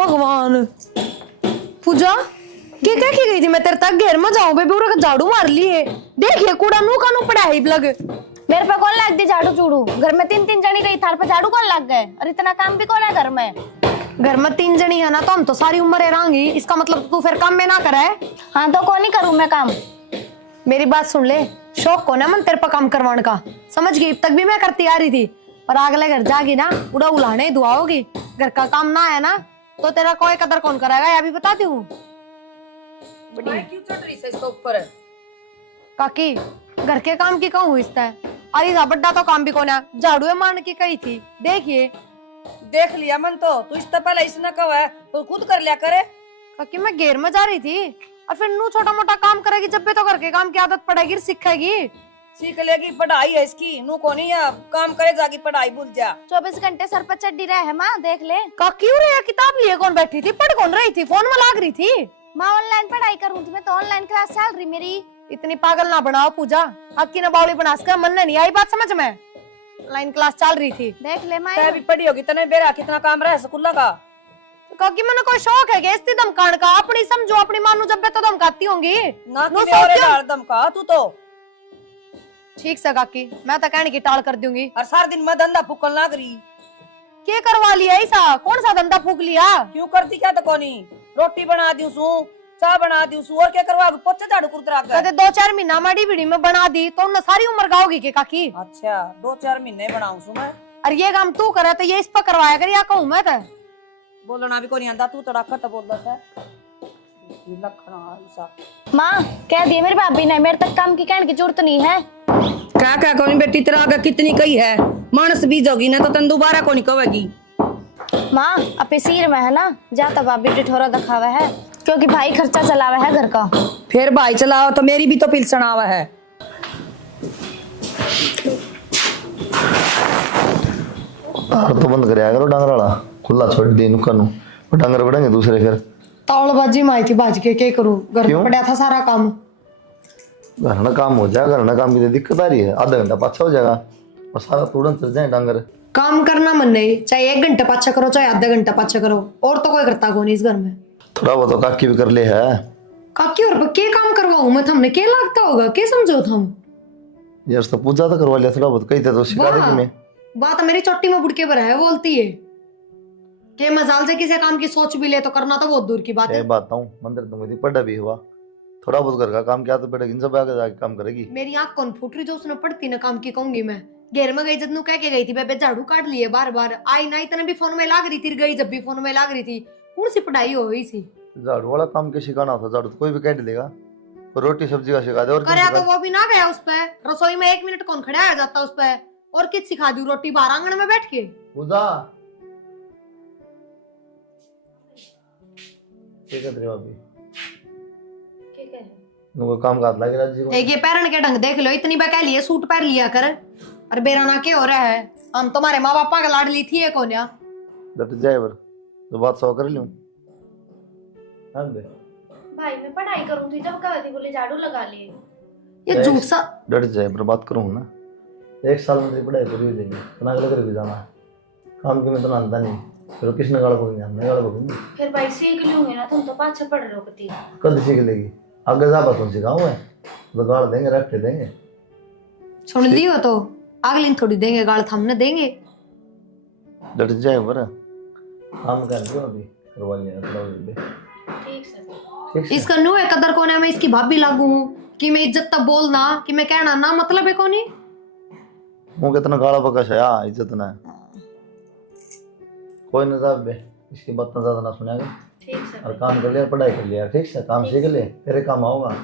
भगवान पूजा क्या क्या की गई थी? मैं तेरे तक घेर में जाऊं बेबी पूरा झाड़ू मार लिए। देखिए कूड़ा नू का नू पड़ा है लग। मेरे पे कौन लग दी झाड़ू चूड़ू? घर में 3-3 जनी रही, थार पे झाड़ू कौन लग गए? और इतना काम भी कौन है घर में? घर में 3 जनी है ना तो हम तो सारी उम्र रहेंगी। इसका मतलब तू फिर काम में ना करे। हाँ तो कौन ही करूं मैं काम? मेरी बात सुन ले, शौक को ना मन तेरे पर काम करवाने का, समझ गई? अब तक भी मैं करती आ रही थी, पर अगले घर जागी ना उड़ा उलाने ही दुआ होगी। घर का काम ना है ना तो तेरा कोई कदर कौन कराएगा, ये भी बताती हूँ। क्यों चढ़ रही है इसके ऊपर? काकी घर के काम की कहूँ इसता है, अरे बड्डा तो काम भी कौन है, झाड़ू है मान की कही थी। देखिए देख लिया मन तो तू इससे पहले इसने कहा है तो खुद कर लिया करे। काकी मैं घेर में जा रही थी और फिर नू छोटा मोटा काम करेगी जब भी तो घर के काम की आदत पड़ेगी, सीखेगी। सीख लेगी, पढ़ाई है इसकी नू को नहीं है, काम करे जाके पढ़ाई भूल जा। 24 घंटे सर पर चढ़ी रहे है माँ, देख ले। काकी रे किताब लिए कौन बैठी थी, पढ़ कौन रही थी, फोन में लाग रही थी? माँ ऑनलाइन पढ़ाई करूँ थी मैं तो, ऑनलाइन क्लास चल रही मेरी। इतनी पागल ना बनाओ पूजा, अक्की ने बावली बना सका मन नहीं आई बात समझ में। ऑनलाइन क्लास चल रही थी, देख ले माँ। तै भी पढ़ी होगी तने बेरा कितना काम रहा है स्कूल का। क्योंकि मैंने कोई शौक है इस धमकाने का, अपनी समझो अपनी मानू जब तो धमकाती होंगी ना कि और डाल धमका तू तो। ठीक से काकी मैं तो कहने की टाल कर दूंगी। और सारा दिन मैं धंधा फूकल ना करी। क्या करवा लिया ऐसा, कौन सा धंधा फूक लिया? क्यों करती क्या तो कोनी, रोटी बना दी सू, चाय बना दी सू, और क्या करवा पोछे झाड़ू कुतरा कर। कहते 2-4 महीना माड़ी बीड़ी में बना दी तो उन्हें सारी उम्र गाओगी के काकी? अच्छा 2-4 महीने बनाऊं सू मैं। और ये काम तू करे तो ये इस पर करवाया कर या कहूँ मैं? तो बोलना भी कोनी आंदा, तू तड़ाका तो बोल दस है। माँ कह दिए मेरी भाभी ने, मेरे तक काम की कहने की जरूरत नहीं है। क्या क्या कोनी बेटी, तेरा आगे कितनी कही है, मानस बीज होगी ना तो तन दोबारा कोनी कहेगी। माँ अपने सिर में है ना जाता भाभी टिठोरा दिखावा है, क्योंकि भाई खर्चा चलावा है घर का। फिर भाई चलाओ तो मेरी भी तो पिलसन आवा है। तो बंद कर करो डांगर वाला, खुला छोड़ दी नुकानू डांगर बढ़ेंगे दूसरे। फिर तावड़बाजी माई थी बाज के, क्या करूं, घर में पड़ा था सारा काम। घर ना काम हो जाएगा, घर ना काम की दिक्कत आ रही है, आधा घंटा पाछा हो जाएगा और सारा तुरंत चल जाए डांगर। काम करना मन नहीं, चाहे 1 घंटा पाछा करो चाहे आधा घंटा पाछा करो, और तो कोई करता कौन इस घर में। थोड़ा बहुत तो काकी भी कर ले है। काकी और के काम करवाऊं मैं, हमने क्या लगता होगा, क्या समझो तुम? यार तो पूजा तो करवा लिया, थोड़ा बहुत कही थे तो सिखा देगी। मैं बात मेरी चोटी में बुड़के पर है बोलती है कि मजाल से किसी काम की सोच भी ले तो करना तो बहुत दूर की बात है। एक बात हूँ, मंदिर तो मुझे पढ़ा भी हुआ, थोड़ा बहुत घर का काम क्या तो पड़ेगी, इन सब आगे जाके काम करेगी। मेरी आंख कौन फूट रही जो उसने पढ़ती ना काम की कहूंगी मैं। घेर में गई जब नू कह के गई थी बेबे झाड़ू काट लिए बार बार, आई ना इतने भी फोन में लाग रही थी, गई जब भी फोन में लाग रही थी। कौन सी पढ़ाई हो गई सी? झाड़ू वाला काम के सिखाना होता, झाड़ू तो कोई भी काट देगा, रोटी सब्जी का सिखा दे। और करे तो वो भी ना गया उस पे, रसोई में 1 मिनट कौन खड़ा आ जाता उस पे, और किस सिखा दी रोटी बाहर आंगन में बैठ के। पूजा ठीक है तेरे भाभी, ठीक है नुको काम काट लगे राजी को। एक ये पैरन के ढंग देख लो, इतनी बका लिए सूट पहन लिया कर, और बेराना के हो रहा है। हम तुम्हारे माँ बापा का लाडली थी है कौन या? डट जाए बर तो बात सौ कर लूं। हां बे भाई मैं पढ़ाई करूँ थी जब कहा थी बोले झाड़ू लगा ले। ये झूठ सा डट जाए पर बात करूं ना, 1 साल में तेरी पढ़ाई पूरी हो जाएगी, तना अगले घर भी जाना है काम की। मैं तो जानता नहीं, फिर किसने गाल को जानना, गाल को फिर भाई सीख लूंगे ना, तुम तो पाछे पढ़ रहे हो कती। कल सीख लेगी, आगे जा बात सिखाऊं मैं तो गाल देंगे, रख देंगे। सुन लियो तो अगली थोड़ी देंगे गाल, हमने देंगे। डट जाए बर काम कर दो अभी, करवा लिया थोड़ा दे। ठीक से ठीक है इसका नु है कदर कौन है, मैं इसकी भाभी लागू हूँ कि मैं इज्जत तब बोलना कि मैं कहना ना मतलब है कौन ही। मुंह कितना गाला बकश है, हां इज्जत ना है कोई ना साहब बे, इसकी बात ना ज्यादा ना सुनेगा। ठीक से और काम कर लिया, पढ़ाई कर लिया, ठीक से काम सीख ले, तेरे काम आऊंगा,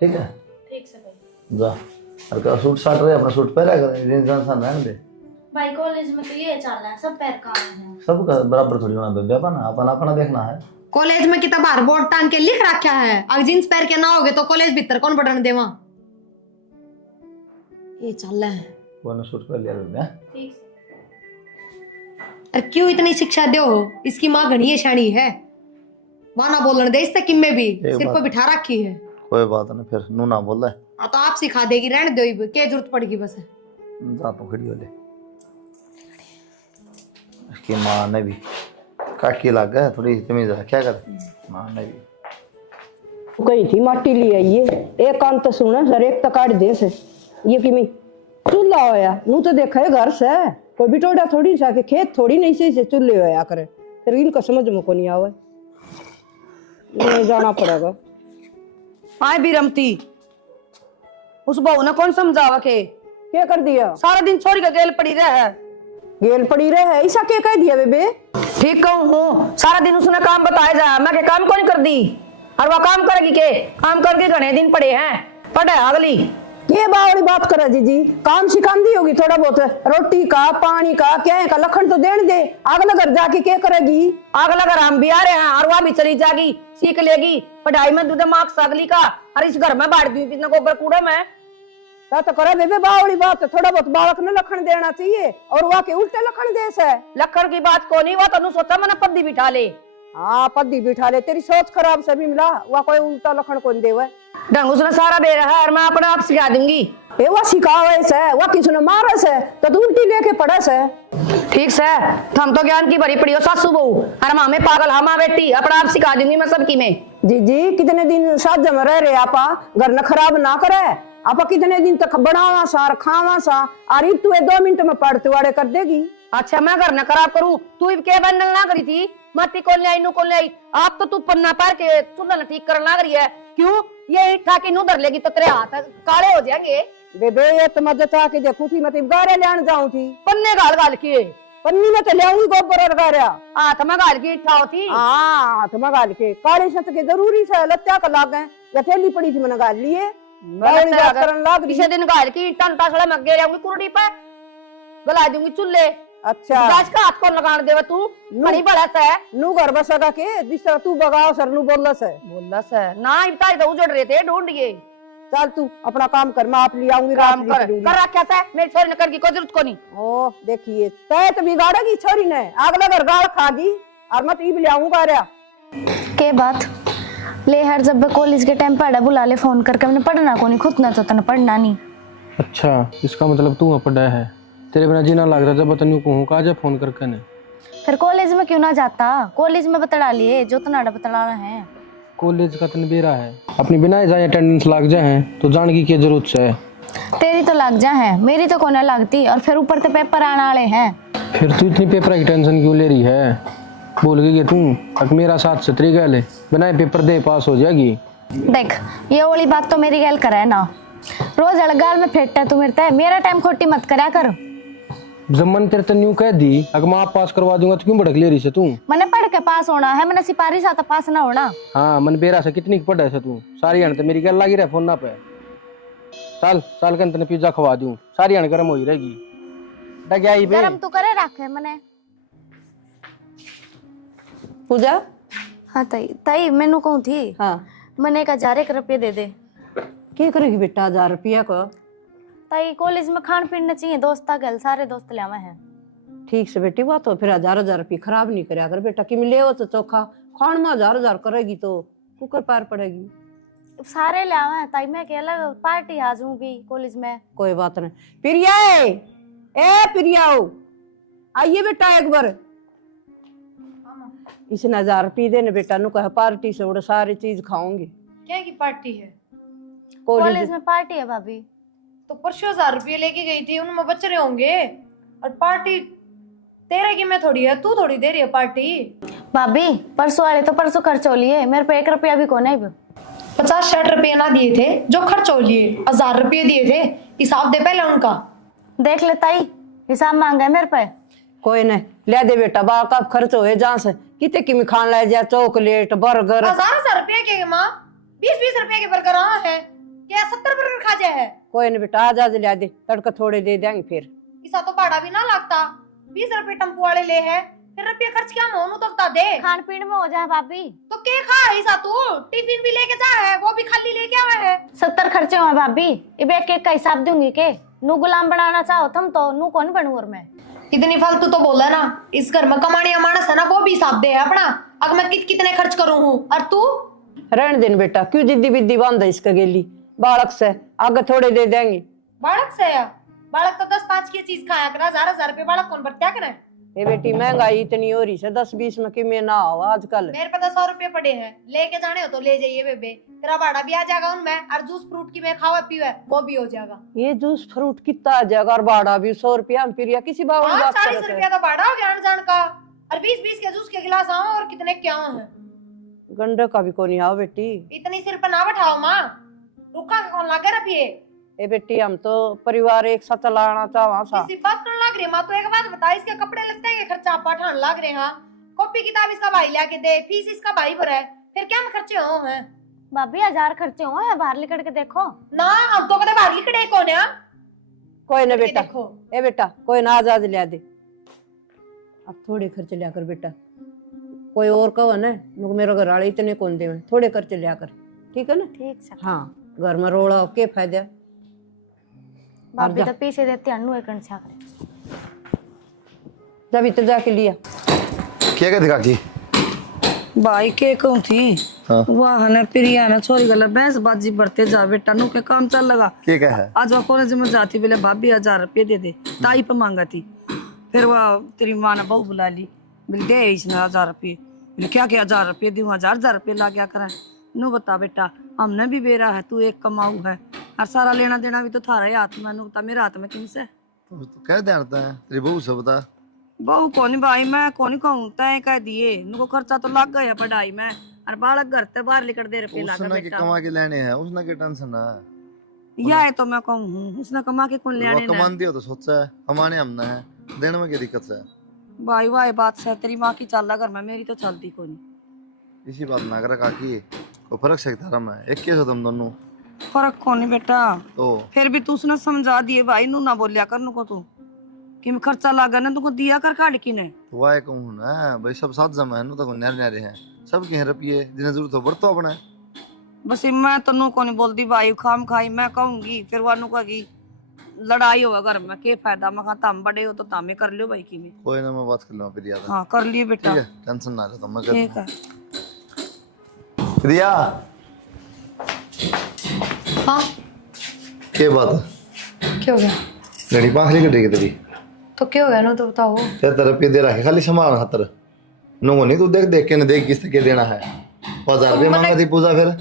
ठीक है? ठीक से भाई। जा और का सूट साट रहे अपना सूट पहना कर, इंसान सा रहने दे। भाई कॉलेज में तो ये चल रहा है, सब पैर काम है। सब का बराबर थोड़ी होना बेबे, अपना अपना अपना देखना है। कॉलेज में किताब बाहर बोर्ड टांग के लिख रखा है, अगर जींस पहन के ना होगे तो कॉलेज भीतर कौन पढ़ने देवा? ये चल रहा है। वो सूट पहन लिया बेबे। ठीक से अरे क्यों इतनी शिक्षा दो, इसकी माँ घनी शानी है, वाना बोलने दे इससे किम में भी सिर पर बिठा रखी है। कोई बात नहीं, फिर नू ना बोल रहा है तो आप सिखा देगी, रहने दो, क्या जरूरत पड़ेगी बस। जा तो खड़ी हो ले, इसकी माँ ने भी काकी लग गया थोड़ी तमीज है क्या कर मान नहीं कही थी माटी ले आइए एक काम तो सुना सर एक तो काट दे से ये कि मैं चूल्हा होया नू तो देखा है घर से कोई बिटोड़ा थोड़ी सा के खेत थोड़ी नहीं से चूल्हे होया करे फिर इनका समझ में को नहीं आवे नहीं जाना पड़ेगा। आए भी रमती उस बहू ने कौन समझावा के क्या कर दिया सारा दिन छोरी का गेल पड़ी रहे है। गेल पड़ी रहे है ऐसा क्या कह दिया बेबे ठीक कहूँ हूँ सारा दिन उसने काम बताया जा मैं के काम कौन कर दी और वह काम करेगी के काम करके घने दिन पड़े हैं पढ़े अगली ये बावड़ी बात करे जीजी काम सिखान दी होगी थोड़ा बहुत रोटी का पानी का क्या है का लखन तो देने दे अगला घर जाके क्या करेगी अगला घर हम भी आ रहे हैं और वह भी चली जाएगी सीख लेगी पढ़ाई में दूध मार्क्स अगली का और इस घर में बांट दी कितने गोबर कूड़ा में तो करे बेबे बावड़ी बात थोड़ा बहुत बालक ने लखन देना चाहिए और वहाँ के उल्टे लखन दे से लखन की बात को नहीं वो तनु सोचा मैंने पद्दी बिठा ले हाँ पद्दी बिठा ले तेरी सोच खराब से भी मिला वह कोई उल्टा लखन कौन दे ढंग उसने सारा दे रहा है और मैं अपने आप सिखा दूंगी ये वह सिखावे से वह किसने मारे से तो तू उल्टी लेके पड़े से ठीक से हम तो ज्ञान की भरी पड़ी हो सासू बहू और मामे पागल हमा बेटी अपना आप सिखा दूंगी मैं सबकी में जी कितने दिन साथ जम रह रहे आपा घर न खराब ना करे आपा कितने दिन तक बनावा सा खावा सा अरे तू 2 मिनट में पढ़ते वाड़े कर देगी। अच्छा मैं घर न खराब करूं तू क्या बंडल ना करी थी माटी कौन ले आई नू कौन ले आई आप तो तू पन्ना पार के चूल्हा ठीक करना लग रही है क्यों ये ईटा की नू धर लेगी तो तेरे हाथ काले हो जाएंगे। बेबे ये तो मदद आके देखू थी मतलब गारे लेने जाऊं थी पन्ने गाल गाल के पन्नी में तो ले आऊंगी गोबर और गारा हाथ में गाल की ईटा होती हाँ हाथ में गाल के काले सत के जरूरी से लत्या का लाग गए या थैली पड़ी थी मैंने गाल लिए किसी दिन गाल की ईटा तासड़ा में गे जाऊंगी कुरड़ी पे गला दूंगी चूल्हे। अच्छा गैस का हाथ कौन लगाने देवा तू बड़ी बड़ा है नू घर बसगा के जिस तरह तू बगाओ सर नू बोलस है ना इतना तो उजड़ रहे थे ढूंढिए चल तू अपना काम कर मैं आप ले आऊंगी काम कर रखा था मेरी छोरी ने करके कोई जरूरत को नहीं। ओ देखिए तय तो बिगाड़ेगी छोरी ने अगला घर गाड़ खागी और मैं तो ले आऊंगा रहा के बात ले हर जब मैं कॉलेज के टाइम पढ़ा बुला ले फोन करके मैंने पढ़ना को नहीं खुद ना तो तने पढ़ना नहीं। अच्छा इसका मतलब तू पढ़ा है तेरे बिना जीना लग रहा जब तनु कहूँ का जा फोन करके ने फिर कॉलेज में क्यों ना जाता कॉलेज में बतला लिए जो तनाड़ा बतलाना है कॉलेज का तन बेरा है अपनी बिना जाए अटेंडेंस लग जाए तो जान की क्या जरूरत है तेरी तो लग जा है मेरी तो कोना लगती और फिर ऊपर से पेपर आने वाले हैं फिर तू इतनी पेपर की टेंशन क्यों ले रही है बोल गई तू अब मेरा साथ से तरी गल बिना पेपर दे पास हो जाएगी। देख ये वाली बात तो मेरी गैल करे ना रोज अड़गाल में फेंटता तू मेरा टाइम खोटी मत करा कर जब मन तेरे तन्यू कह दी अगर मैं आप पास करवा दूंगा तो क्यों भड़क ले रही से तू मैंने पढ़ के पास होना है मैंने सिपाही सा पास ना होना। हाँ मन बेरा से कितनी पढ़ा है तू सारी हण तो मेरी गल लगी रहा फोन ना पे चल चल के तने पिज्जा खवा दूं सारी हण गर्म हो ही रहेगी डग आई बे गरम तू करे रखे मैंने पूजा हाँ ताई ताई मैनू कहूँ थी हाँ मैंने 1000 रुपये दे दे क्या करेगी बेटा 1000 रुपया को ताई कॉलेज में खान पीना चाहिए दोस्ता गल सारे दोस्त लावा है। ठीक से बेटी बात हो फिर 1000 रुपये खराब नहीं करे अगर बेटा कि मिले हो तो चोखा खान में 1000 करेगी तो कुकर पार पड़ेगी सारे लावा है ताई मैं के अलग पार्टी आ जाऊंगी कॉलेज में कोई बात नहीं प्रिया ए प्रिया आइए बेटा एक बार इसने 1000 रुपये देने बेटा नु कहे पार्टी से उड़े सारी चीज खाऊंगी क्या की पार्टी है कॉलेज में पार्टी है भाभी तो परसों 1000 रुपये लेके गई थी उनमें बच रहे होंगे और पार्टी तेरे की मैं थोड़ी है तू थोड़ी दे रही है पार्टी। भाभी परसों वाले तो परसों खर्च हो लिए मेरे पे 1 रुपया भी कौन है 50-60 रुपये ना दिए थे जो खर्च हो लिए 1000 रुपये दिए थे हिसाब दे पहले उनका देख ले ताई हिसाब मांगा है मेरे पे कोई नहीं ले दे बेटा बा कब खर्च होए जहाँ से कितने की खान लाए जा चॉकलेट बर्गर 1000 रुपये के माँ 20-20 रुपये के बर्गर है क्या 70 बर्गर खा जाए है। कोई नहीं बेटा आज ले दे तड़का थोड़े दे देंगे फिर इसा तो भाड़ा भी ना लगता 20 रुपये टेम्पो वाले ले है फिर रुपये खर्च क्या मोनू तो बता दे खान पीन में हो जाए भाभी तो के खा ऐसा तू टिफिन भी लेके जा है वो भी खाली लेके आवा है 70 खर्चे हुए भाभी अब एक एक का हिसाब दूंगी के नू गुलाम बनाना चाहो तुम तो नू कौन बनू और मैं इतनी फालतू तो बोला ना इस घर में कमाने मानस है ना वो भी हिसाब दे है अपना अगर मैं कितने खर्च करूँ हूँ और तू रहने देन बेटा क्यों जिद्दी बिद्दी बांधा इसका गेली बालक से आगे थोड़े दे देंगे बालक से या बालक तो 10-5 की चीज खाया करा 1000 रुपये बालक कौन बरत्या करे ये बेटी महंगाई इतनी हो रही है 10-20 में कि में ना हो आजकल। मेरे पे तो 100 रुपए पड़े हैं, लेके जाने हो तो ले जाइए बेबे, तेरा भाड़ा भी आ जाएगा उनमें, और जूस फ्रूट की मैं खावा पीवा वो भी हो जाएगा। ये जूस फ्रूट कितना आ जाएगा और भाड़ा भी 100 रुपया हम फिर या किसी बाबा हाँ, बात 40 करते रुपया तो भाड़ा हो गया आने जान का, और 20-20 के जूस के गिलास आओ और कितने क्या है। गंडे का भी को नहीं आओ बेटी। इतनी सिर पर ना बैठाओ माँ, रुका के कौन लागे रखिए। ए बेटी हम तो परिवार एक साथ चलाना चाहवा सा। इसी बात करने लग रही है माँ, तो एक बात बता, इसके कपड़े लगते हैं खर्चा आप ठान लग रहे हैं, कॉपी किताब इसका भाई लाके दे, फीस इसका भाई भरे, फिर क्या में खर्चे हो हैं। भाभी 1000 खर्चे हो है, बाहर लिकड़ के देखो ना, हम तो कदे बाहर लिखड़े कौन है। कोई ना बेटा, देखो ए बेटा कोई ना आजाद लिया दे, अब थोड़े खर्चे लिया कर बेटा, कोई और कहो ना मेरे घर वाले इतने कौन दे, थोड़े खर्चे लिया कर, ठीक है ना। ठीक से। हाँ घर में रोड़ा हो के फायदा। भाभी तो पीछे देते अन्नू एक से करे जब इधर जाके लिया क्या कहते काकी? भाई के कहूँ थी हाँ। वाह ने प्रिया ने छोरी गला भैंस बाजी बढ़ते जा बेटा नु के काम चल लगा। क्या कहा है? आज वह कॉलेज में जाती बोले भाभी 1000 रुपये दे दे, ताई पे मांगा थी, फिर वह तेरी माँ ने बहू बुला ली, बोले दे इसने 1000 रुपये, बोले क्या 1000 रुपये दूं, 1000 रुपये ला गया करें। नु बता बेटा, हमने भी बेरा है, तू एक कमाऊ है, और सारा लेना देना भी तो थारा हाथ में, नु बता मेरे हाथ में किन से। तो कह दे आता है तेरी बहू से बता। बहू कौन भाई, मैं कौन कहूँ, तय कह दिए नुको खर्चा तो लग गया पढ़ाई में, और बालक घर ते बाहर लिकड़ दे रुपये लगा उसने के बेटा। कमा के लेने हैं, उसने के टेंशन है। या है तो मैं कहूँ उसने कमा के कौन ले आने वो ना। कमाती हो तो सोचा है, कमाने हमने है, देने में क्या दिक्कत है? भाई वाह बात से तेरी माँ की चल घर में, मेरी तो चलती को नहीं। इसी बात ना करे काकी, को फर्क सकता रहा मैं, एक कैसे तुम दोनों फर्क को नहीं बेटा, तो फिर भी तू उसने समझा दिए भाई, नू ना बोलिया कर नु को तू कि मैं खर्चा लागा ना तुमको दिया कर काट की ने। वाह कहूँ ना भाई, सब साथ जमा है नु तो न्यारे न्यारे हैं, सब के रुपये जिन्हें जरूरत हो बरतो अपने। बस मैं तो नू को नहीं बोलती भाई, खाम खाई मैं कहूंगी, फिर वह नु कहेगी लड़ाई होगा घर में, के फायदा, मैं कहा तुम बड़े हो तो तामे कर लियो भाई की में। कोई ना मैं बात कर लूँ प्रिया से। हाँ कर लिए बेटा, ठीक है, टेंशन ना ले, तो मैं कर ठीक है। प्रिया हाँ क्या बात है? क्या हो गया? लड़ी पाखली कटेगी तेरी, तो क्या हो गया ना, तो बताओ। तेरे तरफ पे दे रहा है खाली सामान खातर, नो नहीं तू देख देख के न देख किस के देना है। 1000 रुपये मांगा थी पूजा, फिर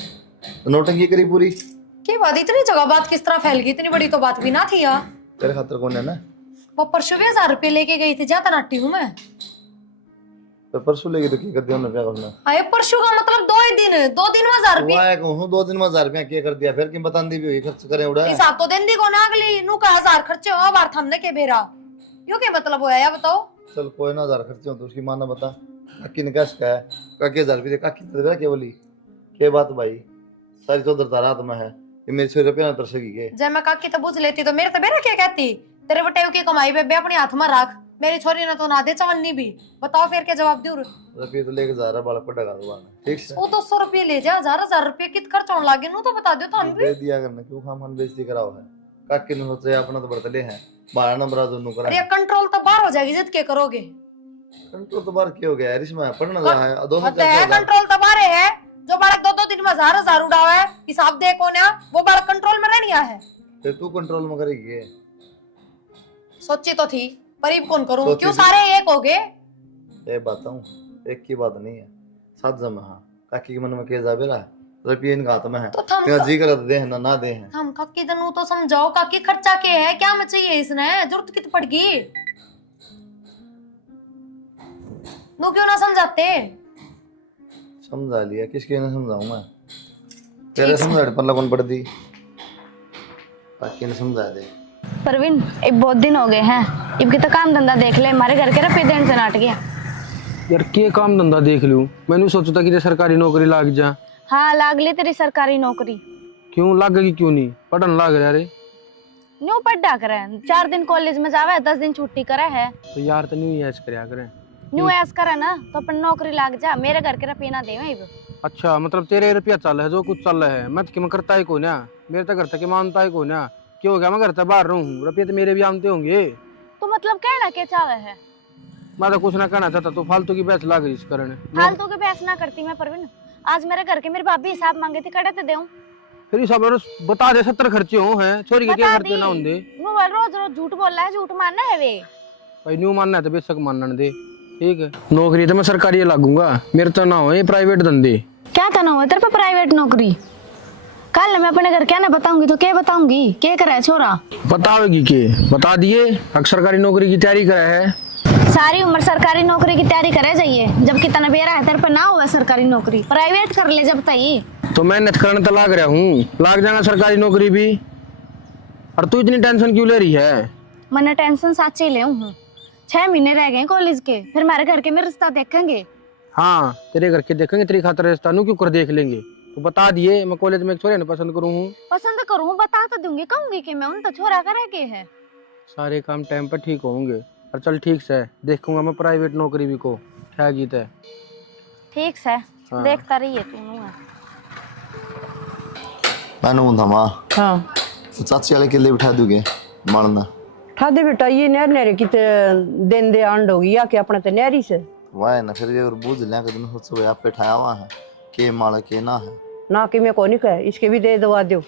नोटंकी करी पूरी। क्या बात, इतनी जगह बात किस तरह फैल गई, इतनी बड़ी तो बात भी ना थी यार। तेरे खातर कौन है ना, वो परसों भी 1000 रुपये लेके गई थी, ज्यादा नाटी हूँ मैं। तो परसों लेगी तो क्या कर दिया उन्होंने, क्या करना? अरे परसों का मतलब 2 ही दिन, 2 दिन में 1000 रुपये वाह कहूँ 2 दिन में 1000 रुपया क्या कर दिया, फिर कि बतांदी भी हुई खर्च करें उड़ा। हिसाब तो दिन दी को ना अगली नु का 1000 खर्चे हो बार हमने के बेरा, यो क्या मतलब होया या बताओ। चल कोई ना 1000 खर्चे हो तो उसकी माँ ने बता, काकी ने कैश का है, काकी 1000 रुपये काकी दे रहा क्या बोली, क्या बात भाई, सारी तो दरदार हाथ में है, ये मेरे 100 रुपया ना तरसेगी के। जब मैं काकी तो बुझ लेती तो मेरे तो बेरा क्या कहती, तेरे बटेव की कमाई बेबे अपने हाथ में रख, मेरी छोरी ने तो ना दे चवन्नी भी, बताओ फिर क्या जवाब दूर। रुपये तो लेके जा रहा बालक पटेगा दुकान में, ठीक से वो 200 रुपये ले जा, 1000 रुपये कित खर्च होने लागे नु तो बता दो तो हम भी। दे दिया करना, क्यों खाम खान बेइज्जती कराओ है, काकी ने सोचा अपना तो बर्तले हैं, 12 नंबर दोनों करा। अरे कंट्रोल तो बाहर हो जाएगी, जिद के करोगे। कंट्रोल तो बार क्या हो गया है, इसमें पढ़ना जा है 200 है कंट्रोल तो बाहर है, जो बालक 2-2 दिन में 1000 उड़ावा है, हिसाब दे कौन है, वो बालक कंट्रोल में रहनिया है। फिर तू कंट्रोल में करेगी, सोची तो थी परीब कौन करूं, सोची क्यों थी। सारे एक हो गए। ये बताऊं एक की बात नहीं है, साथ जमा हाँ, काकी के मन में क्या जाबे रहा, रुपये इनका हाथ में है, तो थम क्या जी कर दे है ना दे है। हम काकी दनू तो समझाओ, काकी खर्चा के है, क्या में चाहिए इसने, जरूरत कित पड़ गई, नु क्यों ना समझाते। समझा लिया, किसके ने समझाऊं मैं, तेरे समझा पर लगन पड़ दी, काकी ने समझा दे। परवीन एक बहुत दिन हो गए हैं, इनकी तो काम धंधा देख ले, हमारे घर के रुपये देने से नाट गया। यार के काम धंधा देख लूं, मैंने सोचा था कि सरकारी नौकरी लाग जा। हाँ लाग ली तेरी सरकारी नौकरी। क्यों लागेगी, क्यों नहीं, पढ़न लाग रहा रे। न्यू पढ़ा करे, 4 दिन कॉलेज में जावे, 10 दिन छुट्टी करे है। तो यार तो नहीं ऐश करया करें, न्यू ऐस करे ना तो अपन नौकरी लाग जा, मेरे घर के रुपये ना दे। अच्छा मतलब तेरे रुपया चल है, जो कुछ चल रहा है, मैं तो करता ही को ना, मेरे तो घर तक मानता ही को ना, क्यों हो गया, मैं घर से बाहर रहूं, रुपये तो मेरे भी आमते होंगे। तो मतलब कहना क्या चाहे है, मैं तो कुछ ना कहना चाहता, तो फालतू की बहस लाग रही इस कारण। फालतू के बहस ना करती मैं परवीन, आज मेरे घर के मेरी भाभी हिसाब मांगे थी, कड़े तो देऊं। फिर इस सब बता दे, 70 खर्चे हो हैं, छोरी के क्या बता खर्चे दी। ना होंगे। मोबाइल रोज रोज झूठ बोल रहा है, झूठ मानना है वे। भाई न्यू मानना है तो बेशक मानने दे, ठीक है। नौकरी तो मैं सरकारी लागूंगा, मेरे तो ना हो ये प्राइवेट धंधे। क्या करना हुआ तेरे पे प्राइवेट नौकरी? कल मैं अपने घर क्या ना बताऊंगी तो क्या बताऊंगी? क्या करे छोरा? बताओगी के बता दिए, अब सरकारी नौकरी की तैयारी करे है। सारी उम्र सरकारी नौकरी की तैयारी करे जाइए, जब कितना बेरा है तेरे पे ना हुआ सरकारी नौकरी, प्राइवेट कर ले जब तई। तो मेहनत करने तो लाग रहा हूँ, लाग जाएगा सरकारी नौकरी भी। और तू इतनी टेंशन क्यों ले रही है? मैंने टेंशन साची ले हूँ। 6 महीने रह गए कॉलेज के, फिर मेरे घर के में रिश्ता देखेंगे। हाँ तेरे घर के देखेंगे, तेरी खातर रिश्ता नू क्यों कर देख लेंगे। तो बता दिए, मैं कॉलेज में एक छोरे ने पसंद करूँ हूँ। पसंद करूँ बता तो दूंगी, कहूंगी कि मैं उन तो छोरा करे के है। सारे काम टाइम पर ठीक होंगे। और चल ठीक से देखूंगा मैं प्राइवेट नौकरी भी को, क्या गीत है। ठीक से हाँ। देखता रहिए तू। मैंने धमा हाँ चाची वाले किले बिठा दोगे मारना ठादे बेटा ये नहर नहरे किते दिन दे आंड होगी या कि अपने ते नहरी से वाह ना फिर और बूझ लिया कि तुम सोचो आप पे ठाया हुआ है के माला के ना है ना कि मैं को नहीं कहे, इसके भी दे दवा दो।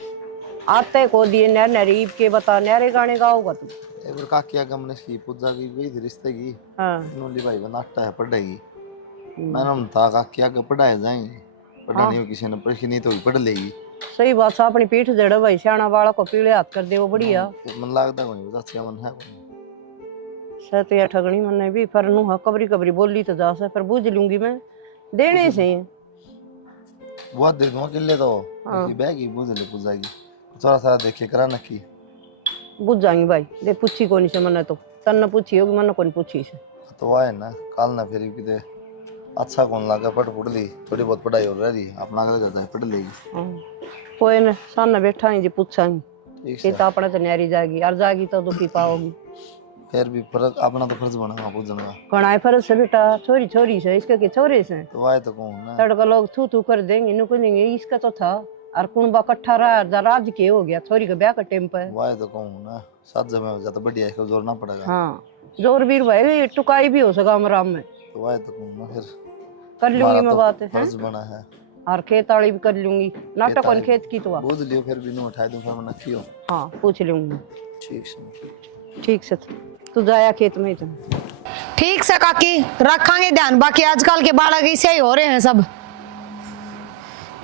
आते को दिए नहर नहरे ईब के बता नहरे गाने गाओगा तू। एक बार का किया गमने की पूजा की गई थी रिश्ते की। हाँ नोली भाई बनाता है पढ़ेगी, मैंने उनता का किया के पढ़ाए जाएंगे, पढ़ानी हो किसी ने पढ़ी नहीं तो भी पढ़ लेगी। सही बात सा अपनी पीठ जड़ भाई सियाना वाला को पीले हाथ कर दे वो बढ़िया। मन लगता कोई बता क्या मन है कोई सत या ठगनी मन भी पर नु कबरी कबरी बोली तो जा से पर बूझ लूंगी मैं देने से। बहुत देर में किले तो की बैगी बूझ ले पूजा की थोड़ा सा देखे करा न की बुझ जाएंगे भाई दे पूछी कोनी से मन तो तन पूछी होगी मन कोनी पूछी से तो आए ना काल ना फिर किते अच्छा कौन लगा पढ़ ली थोड़ी बहुत पढ़ाई हो रही अपना अगले जाता है पढ़ लेगी कोई न सामने बैठा है जी पूछांगी ठीक ये है। तो अपने तो न्यारी जाएगी और जाएगी तो दुखी पाओगी। फिर भी फर्क अपना तो फर्ज बना पूछने का घना फर्ज से बेटा छोरी छोरी से इसके के छोरे से तो आए तो कौन ना तड़का लोग थू थू कर देंगे नु कहेंगे इसका तो था और कुनबा कट्ठा रहा राज के हो गया छोरी का ब्याह का टेम पे। वाए तो कौन ना साथ जमे हो जाता बढ़िया है जोर ना पड़ेगा। हाँ जोर वीर भाई टुकाई भी हो सका आराम में तो वाए तो कौन ना फिर कर लूंगी मैं बात है फर्ज बना है और खेत आड़ी भी कर लूंगी नाटक और खेत की तो बूझ लियो फिर भी न उठाए दूं फिर मैं नखियो। हाँ पूछ लूंगी ठीक से तू जाया खेत में तुम ठीक से काकी रखांगे ध्यान, बाकी आजकल के बालक ऐसे ही हो रहे हैं सब।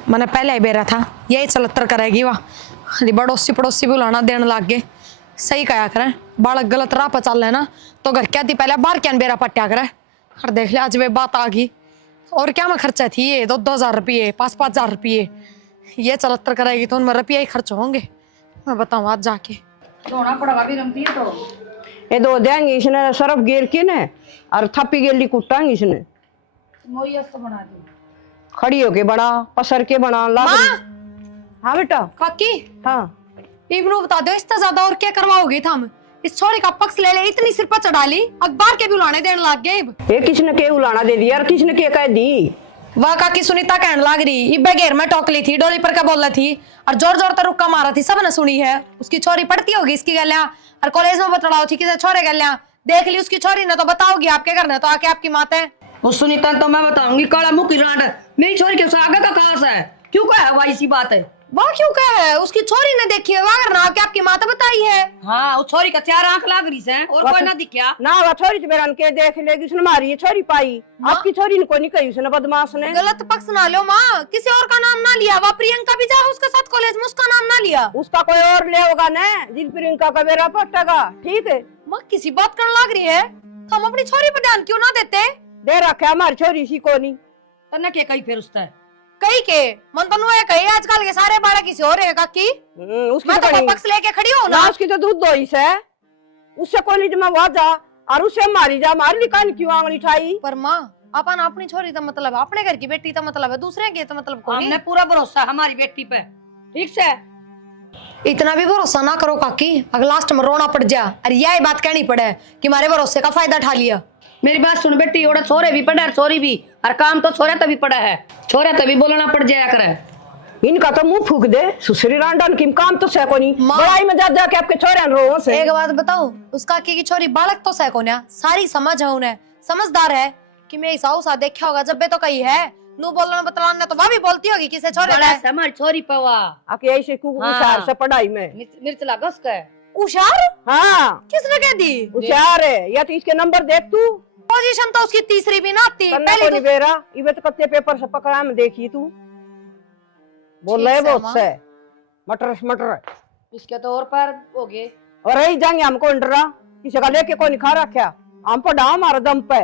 मैंने पहले ही बेरा था यही चलत्तर करेगी वाह, पड़ोसी पड़ोसी बुलाना देने लग गए। सही कहा करें, बालक गलत राह पर चल रहे ना तो घर क्या थी पहले बाहर क्या बेरा पट्या करे। और देख लिया आज वे बात आ गई, और क्या में खर्चा थी ये 2,000 रुपये 5,000 रुपये, ये चलत्तर करेगी तो उनमें रुपये ही खर्च होंगे। मैं बताऊँ आज जाके सोना पड़ेगा भी रमती है तो ये दो देंगे इसने सरफ गिर के ने और थप्पी गेली कुटांगे इसने मोई तो बना दी खड़ी होके बना पसर के बना ला। हाँ बेटा काकी हाँ इब्नू बता दो इससे ज्यादा और क्या करवाओगे हम? इस छोरे का पक्ष ले ले, इतनी सिर पर चढ़ा ली, अखबार के भी उलाने देने लग गए। ये किसने के उलाना दे दिया और किसने के कह दी? वह काकी सुनीता कहने लग रही इब्बे घेर में टोकली थी, डोली पर क्या बोल रही थी और जोर जोर तक रुक्का मारा थी, सब ने सुनी है। उसकी छोरी पढ़ती होगी इसकी गलियां और कॉलेज में बतलाओ थी किसे छोरे गलियां देख ली उसकी छोरी ने तो बताओगी आपके घर ने तो आके आपकी माता है। उस सुनीता तो मैं बताऊंगी काला मुंह की रांड मेरी छोरी के आगे का खास है क्यों कहा है इसी बात है। वह क्यों कहे है? उसकी छोरी ने देखी है वह ना आके आपकी माता बताई है। हाँ उस छोरी का 4 आंख लाग रही है और कोई ना दिखा ना वो छोरी तो मेरा के देख लेगी उसने मारी है छोरी पाई आपकी छोरी ने कोई नहीं कही उसने बदमाश ने। गलत पक्ष ना लो माँ, किसी और का नाम ना लिया। वह प्रियंका भी जा उसके साथ कॉलेज में, उसका नाम ना लिया। उसका कोई और ले होगा ना जिन प्रियंका का मेरा पटेगा ठीक है। माँ किसी बात करने लग रही है तो हम अपनी छोरी पर ध्यान क्यों ना देते? दे रखे हमारी छोरी सी को नहीं तन्ने के कही फिर उससे कही के मन तनु है कही आजकल के सारे बालक किसी और है काकी। उसकी मैं तो तो बड़ी- पक्ष लेके खड़ी हूँ ना। ना उसकी तो दूध दोई से उससे कॉलेज में वहा जा और उससे मारी जा मारी निकाल क्यों आंगली उठाई। पर माँ अपन अपनी छोरी का मतलब अपने घर की बेटी का मतलब है, दूसरे के तो मतलब कोई हमने नहीं। पूरा भरोसा हमारी बेटी पे ठीक से। इतना भी भरोसा ना करो काकी, अगर लास्ट में रोना पड़ जा और यही बात कहनी पड़े कि हमारे भरोसे का फायदा उठा लिया। मेरी बात सुन बेटी ओड़ा छोरे भी पड़ा है छोरी भी और काम तो छोरे तभी पड़ा है छोरे तभी बोलना पड़ जाया करे। इनका तो मुंह फूक दे सुसरी रांडन की काम तो से कोनी बड़ाई में जा जा के आपके छोरे रो से। एक बात बताओ, उस काकी की छोरी बालक तो सह कोन्या सारी समझ है उन्हें, समझदार है कि मैं ऐसा उसा देखा होगा जब बे तो कही है नू बोलना बतलाना तो वह भी बोलती होगी किसे छोरे बड़ा है। से हमारी छोरी पवा आके ऐसे कुकुर से पढ़ाई में मिर्च लगा उसका होशियार? हाँ किसने कह दी? होशियार है या तो इसके नंबर देख तू पोजीशन तो उसकी तीसरी भी ना आती करना पहले को तो। नहीं बेरा इवे तो कत्ते पेपर से पकड़ा में देखी तू बोल रहे ठीक है, बहुत से मटर मटर इसके तो और पैर हो गए। और रही जाएंगे हमको इंटरा किसी का लेके कोई नहीं खा रखा हम पर डाम हमारा दम पे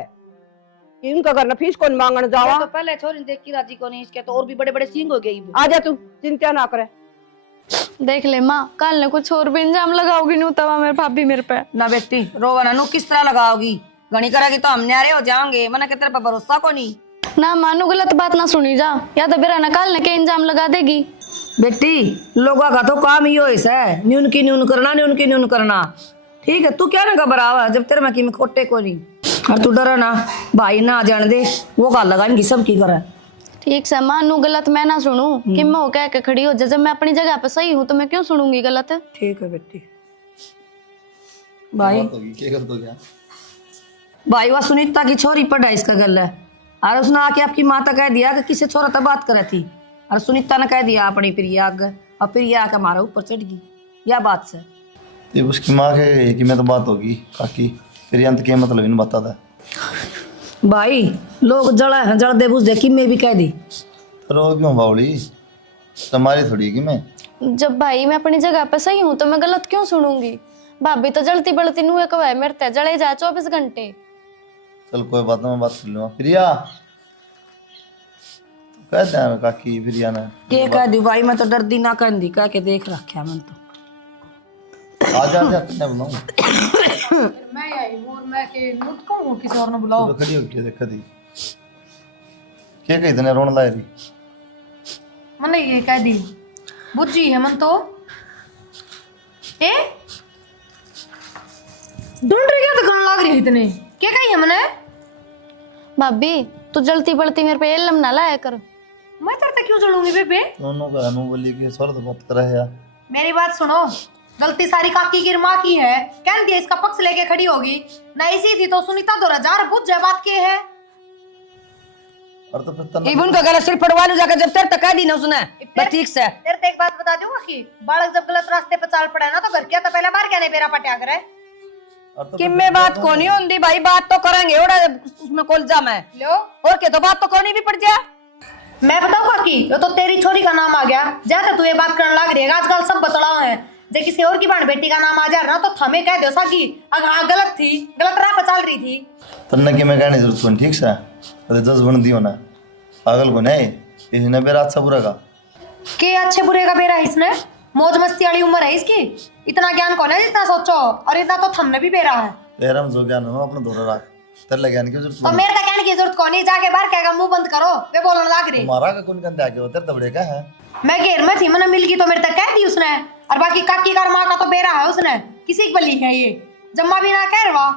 इनका घर फीस कौन मांगने जावा तो पहले छोरी देख की राजी को नहीं, इसके तो और भी बड़े बड़े सींग हो गए। आ जा तू चिंता ना करे देख ले माँ, कल ने कुछ और भी इंजाम लगाओगी नू तवा मेरे भाभी मेरे पे। ना बेटी रोवाना नु किस तरह लगाओगी, घनी करेगी तो हम न्यारे हो जाएंगे, मना के तेरे पे भरोसा को नहीं। ना मानू गलत बात ना सुनी जा, या तो बेरा ना कल ने के इंजाम लगा देगी। बेटी लोगों का तो काम ही है, न्यून की न्यून करना, न्यून की न्यून करना। ठीक है, तू क्या ना घबरावा जब तेरे में की खोटे को नहीं। और तू डरा ना, भाई ना आ जाने दे, वो गाल लगाएंगी सब की करे। ठीक से मानू गलत मैं ना सुनू कि मैं हो कह के खड़ी हो जा, जब मैं अपनी जगह पे सही हूँ तो मैं क्यों सुनूंगी गलत। ठीक है बेटी। भाई बात होगी क्या गलत हो गया? भाई वह सुनीता की छोरी पढ़ा इसका गल है, और उसने आके आपकी माता कह दिया कि किसी छोरा तक बात करे थी, और सुनीता ने कह दिया अपनी प्रिया आगे, और प्रिया आके हमारा ऊपर चढ़ गई। यह बात से ये उसकी माँ के कि मैं तो बात होगी काकी फिर अंत के मतलब इन बता था। भाई लोग जड़ा है जड़ दे बुझ दे कि मैं भी कह दी। रो क्यों बावली, तुम्हारी थोड़ी है कि मैं। जब भाई मैं अपनी जगह पे सही हूँ तो मैं गलत क्यों सुनूंगी। भाभी तो जलती बलती नुए कब मेरे ते जड़े जा 24 घंटे। चल कोई बात ना, मैं बात कर लूँगा। प्रिया तो कहते हैं काकी प्रिया ने ये कह दी भाई, मैं तो डरदी ना कहती, कह के देख रखा मैं तो। आजा आजा कितने बुलाऊं मैं आई हूं और मैं के मुझ को हूं किसी और ने बुलाओ। तो खड़ी हो के देख दी क्या कही तने रोन लाई रही मैंने ये कह दी बुझी है मन तो ए ढूंढ रही क्या तो गन लग रही है इतने क्या कही है मैंने। भाभी तू जलती बलती मेरे पे इल्म ना लाया कर। मैं तेरे से क्यों जलूंगी बेबे। दोनों का अनु बोली कि सर तो बात कर रहे हैं। मेरी बात सुनो, गलती सारी काकी की माँ की है, कह दिया इसका पक्ष लेके खड़ी होगी ना, इसी थी तो सुनीता 2000 बुझ जाए बात की है। और तो फिर इबन का गला सिर पड़वा लो जाकर, जब तेरे तक कह दी ना उसने बस ठीक से। तेरे से एक बात बता दूंगा कि बालक जब गलत रास्ते पे चाल पड़ा ना तो घर क्या तो पहले बाहर क्या नहीं बेरा पटिया करे। कि मैं बात को नहीं होती भाई, बात तो करेंगे ओड़ा उसमें कोलजा में लो और क्या, तो बात तो करनी भी पड़ जाए। मैं बताऊँ काकी, ये तो तेरी छोरी का नाम आ गया, ज्यादा तू ये बात करने लग रही है। आजकल सब बतलाव है, जब किसी और की बहन बेटी का नाम आ जा रहा तो थमे कह दो सा कि हाँ गलत थी, गलत राह पर चल रही थी। तन्ने की मैं कहने जरूरत नहीं, ठीक से अरे 10 बन दियो ना पागल को नहीं, इसने बेरा अच्छा बुरा का के अच्छे बुरे का बेरा है इसने, मौज मस्ती वाली उम्र है इसकी, इतना ज्ञान कौन है जितना सोचो, और इतना तो थमने भी बेरा है। तेरा जो ज्ञान हो अपना धोरा रख, तेरे ज्ञान की जरूरत तो मेरे का कहने की जरूरत कौन है, जाके बाहर कहेगा मुंह बंद करो वे बोलने लग रही। तुम्हारा का कौन कंधे आके होते तबड़े का है। मैं घेर में थी, मैंने मिल गई तो मेरे तक कह दी उसने, और बाकी काकी का माँ का तो बेरा है उसने, किसी की बली है ये जम्मा भी ना कह रहा।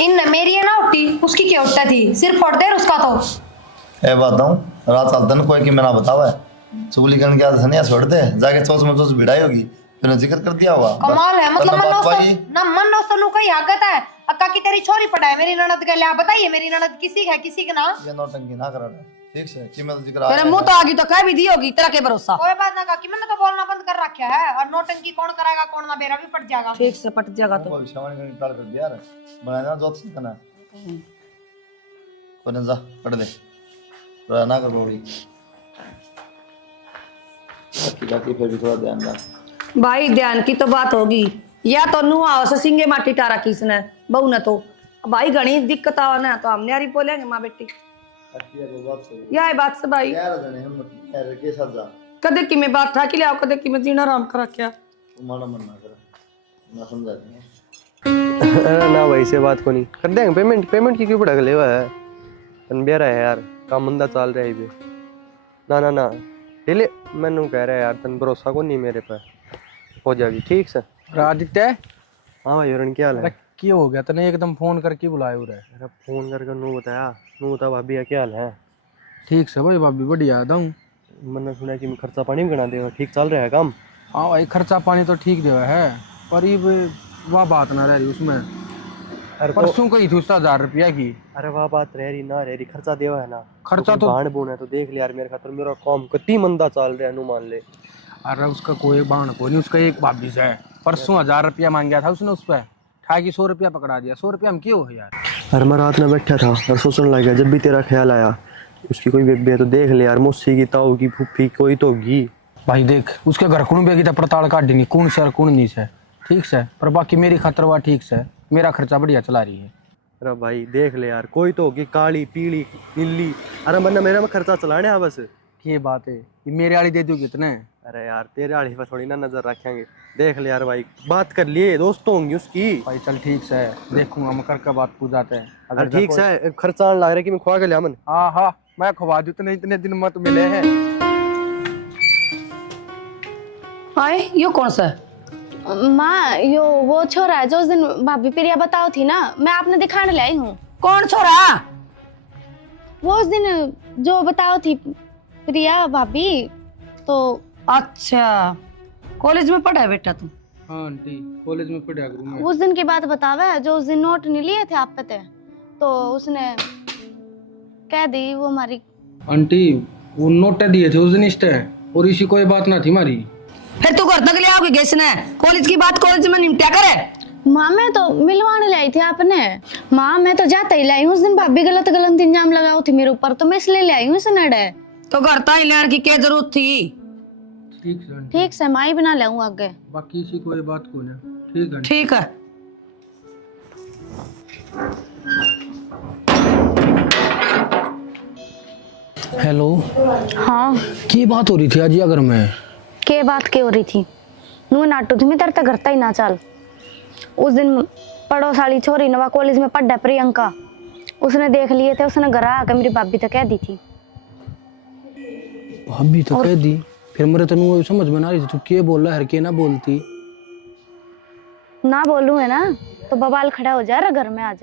इन मेरी है ना उठी, उसकी क्या उठता थी, सिर फोड़ दे उसका तो। ए बताऊं रात चलता ना कोई कि मैं ना बतावा चुगली करने की आदत नहीं है, छोड़ दे जाके सोच में सोच भिड़ाई होगी फिर जिक्र कर दिया हुआ कमाल है, मतलब बात मन पाई। ना मन उसको कोई आगत है। अक्का की तेरी छोरी पड़ा है, मेरी ननद के लिए बताइए, मेरी ननद किसी है किसी के नाम। ये नौटंकी ना करा ठीक से कि मैं तो जिक्र तेरे मुंह तो आगी तो कह भी दी होगी, तेरा के भरोसा। कोई बात ना काकी, मैंने तो बोलना बंद कर रखा है, और नौटंकी कौन कराएगा कौन ना, बेरा भी पड़ जाएगा। ठीक से पट जाएगा तो कोई शवानी करने टाल कर दिया रे बनाना जोत से ना कोने जा पढ़ दे ना कर बोली बाकी फिर भी थोड़ा ध्यान रख। भाई ध्यान की तो बात होगी, या तो नुआ से सिंगे माटी टारा किसने बहू ने तो भाई घनी दिक्कत आवा ना, तो हम न्यारी बोलेंगे माँ बेटी यह बात से भाई। यार जाने हम यार के साथ जा कदे की मैं बात था कि ले आओ, कदे की मैं जीना राम करा क्या तुम्हारा मन ना कर ना समझा देंगे ना भाई से बात को नहीं कर देंगे। पेमेंट पेमेंट की क्यों भड़क ले हुआ है, अनबियारा है यार, काम मंदा चल रहा है ये। ना ना ना ले मैनू कह रहा है यार, तन भरोसा को नहीं मेरे पे, हो जाएगी ठीक से। आदित्य हाँ भाई अरुण क्या हाल है? क्या हो गया तने एकदम फोन करके बुलाए हो रहा है? अरे फोन करके नू बता भाभी क्या हाल है? ठीक से भाई भाभी बढ़िया आता हूँ। मैंने सुना कि खर्चा पानी भी गना देगा, ठीक चल रहा है काम? हाँ भाई खर्चा पानी तो ठीक देवा है, पर ये वह बात ना रह रही उसमें। अरे परसों कही थी उसका 1000 रुपया की। अरे वह बात रह रही ना रह रही, खर्चा देवा है ना, खर्चा तो बाण बून है तो देख ले यार मेरे खातर, मेरा काम कितनी मंदा चल रहा है नू मान ले। अरे उसका कोई बाण को नहीं, उसका एक भाभी से है परसों 1000 रुपया मांग गया था उसने उस पर, ठाकी 100 रुपया पकड़ा दिया। 100 रुपया हम क्यों हो यार। अरे मैं रात में बैठा था और सोचने लगा जब भी तेरा ख्याल आया उसकी कोई बेबी है तो देख ले यार, मौसी की, ताऊ की, फूफी कोई तो होगी। भाई देख उसके घर कुण बेगी तो पड़ताल काट देनी कौन से और कौन नहीं से, ठीक से। पर बाकी मेरी खातर वह ठीक से, मेरा खर्चा बढ़िया चला रही है। अरे भाई देख ले यार, कोई तो होगी, काली पीली नीली। अरे वरना मेरा में खर्चा चलाने है बस। ये बात है, ये मेरे वाली दे दो कितने। अरे यार तेरे आड़ी पर थोड़ी ना नजर रखेंगे, देख ले यार भाई, बात कर लिए, दोस्त तो होंगी उसकी। भाई चल ठीक से, देखूंगा मैं करके बात पूछ जाते हैं। अरे ठीक से, खर्चा लग रहा है कि मैं खुआ के लिया मन। हाँ हाँ मैं खवा दूँ, इतने दिन मत मिले हैं। आए यो कौन सा है? माँ यो वो छोरा है जो उस दिन भाभी प्रिया बताओ थी ना, मैं आपने दिखाने लाई हूँ। कौन छोरा? वो उस दिन जो बताओ थी प्रिया भाभी तो। अच्छा कॉलेज में पढ़ा है बेटा तू? हाँ आंटी कॉलेज में पढ़ा करूँ मैं। उस दिन की बात बतावा है जो उस दिन नोट नहीं लिए थे आप पे थे, तो उसने कह दी वो हमारी। आंटी वो नोट दिए थे उस दिन इष्ट है, और इसी कोई बात ना थी हमारी। फिर तू घर तक ले आओगे गैस ने? कॉलेज की बात कॉलेज में निपटा करे। माँ मैं तो मिलवाने लाई थी आपने। माँ मैं तो जाता ही लाई हूँ, उस दिन भाभी गलत इंजाम लगाओ थी मेरे ऊपर, तो मैं इसलिए ले आई हूँ इस नड़े। तो घर ताई लेने की क्या जरूरत थी? ठीक है आंटी, ठीक से माँ ही बना ले आगे। बाकी इसी कोई बात को ना। ठीक है आंटी। ठीक है। हेलो हाँ की बात हो रही थी आज अगर मैं? के बात के हो रही थी? नू नाटू थी मैं तरता घरता ही ना चल। उस दिन पड़ोस वाली छोरी नवा कॉलेज में पढ़ा प्रियंका, उसने देख लिए थे, उसने घर आकर मेरी भाभी तो कह दी थी। भाभी तो कह दी? फिर मेरे तनु समझ में ना रही थी तू के बोल रहा है के ना बोलती। ना बोलूं है ना तो बवाल खड़ा हो जा रहा घर में आज,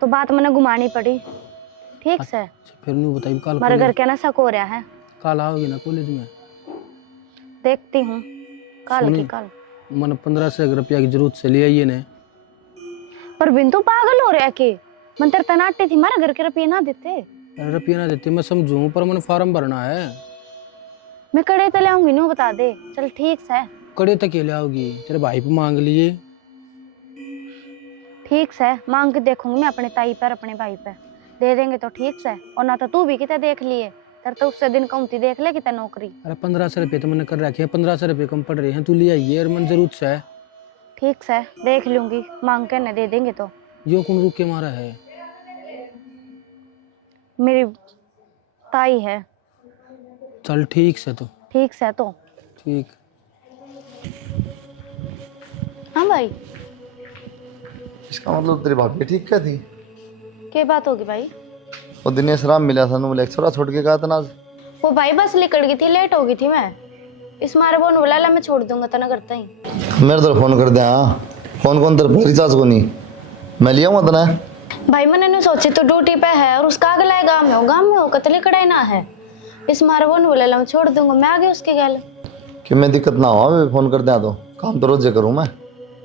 तो बात मैंने घुमानी पड़ी। ठीक से फिर नू बताई कल हमारे घर क्या ना शक हो रहा है। कल आओगी ना कॉलेज में? देखती हूँ कल की कल। मन 1500 रुपया की जरूरत से ले आइए ने। पर बिंदु पागल हो रहा है कि मन तेरे तनाटे थी हमारे घर के रुपये ना देते। अरे रुपया ना देते मैं समझूं, पर मन फार्म भरना है। मैं कड़े तले आऊंगी नू बता दे। चल ठीक से। कड़े तक ले आओगी? तेरे भाई पे मांग लिए। ठीक से मांग के देखूंगी मैं अपने ताई पर अपने भाई पे, दे देंगे तो ठीक से, और ना तो तू भी कितने देख लिए तेरे तो उससे दिन कमती देख ले कितने नौकरी। अरे 1500 रुपये तो मैंने कर रखे हैं, 1500 रुपये कम पड़ रहे हैं, तू ले आइए और मन जरूरत से है। ठीक से देख लूंगी, मांग के न दे देंगे तो। यो कौन रुक के मारा है? मेरी ताई है। चल ठीक से तो। ठीक से तो ठीक। हाँ भाई इसका मतलब तेरी भाभी ठीक क्या थी? क्या बात होगी भाई? वो दिनेश राम मिला था, बोले छोरा छोड़ के गया था ना। वो भाई बस निकल गई थी, लेट हो गई थी मैं, इस मारे वो बोला ला मैं छोड़ दूंगा तना करता ही। मेरे तरफ फोन कर दे। हाँ फोन कौन तेरे रिचार्ज को नहीं मैं लिया हूँ तना। भाई मैंने नहीं सोची तो ड्यूटी पे है और उसका अगला गाँव में हो कतली कड़ाई ना है, इस मारे वो बोला ला मैं छोड़ दूंगा। मैं आ गई उसके गल कि मैं दिक्कत ना हो, फोन कर दिया तो काम तो रोजे करूँ मैं।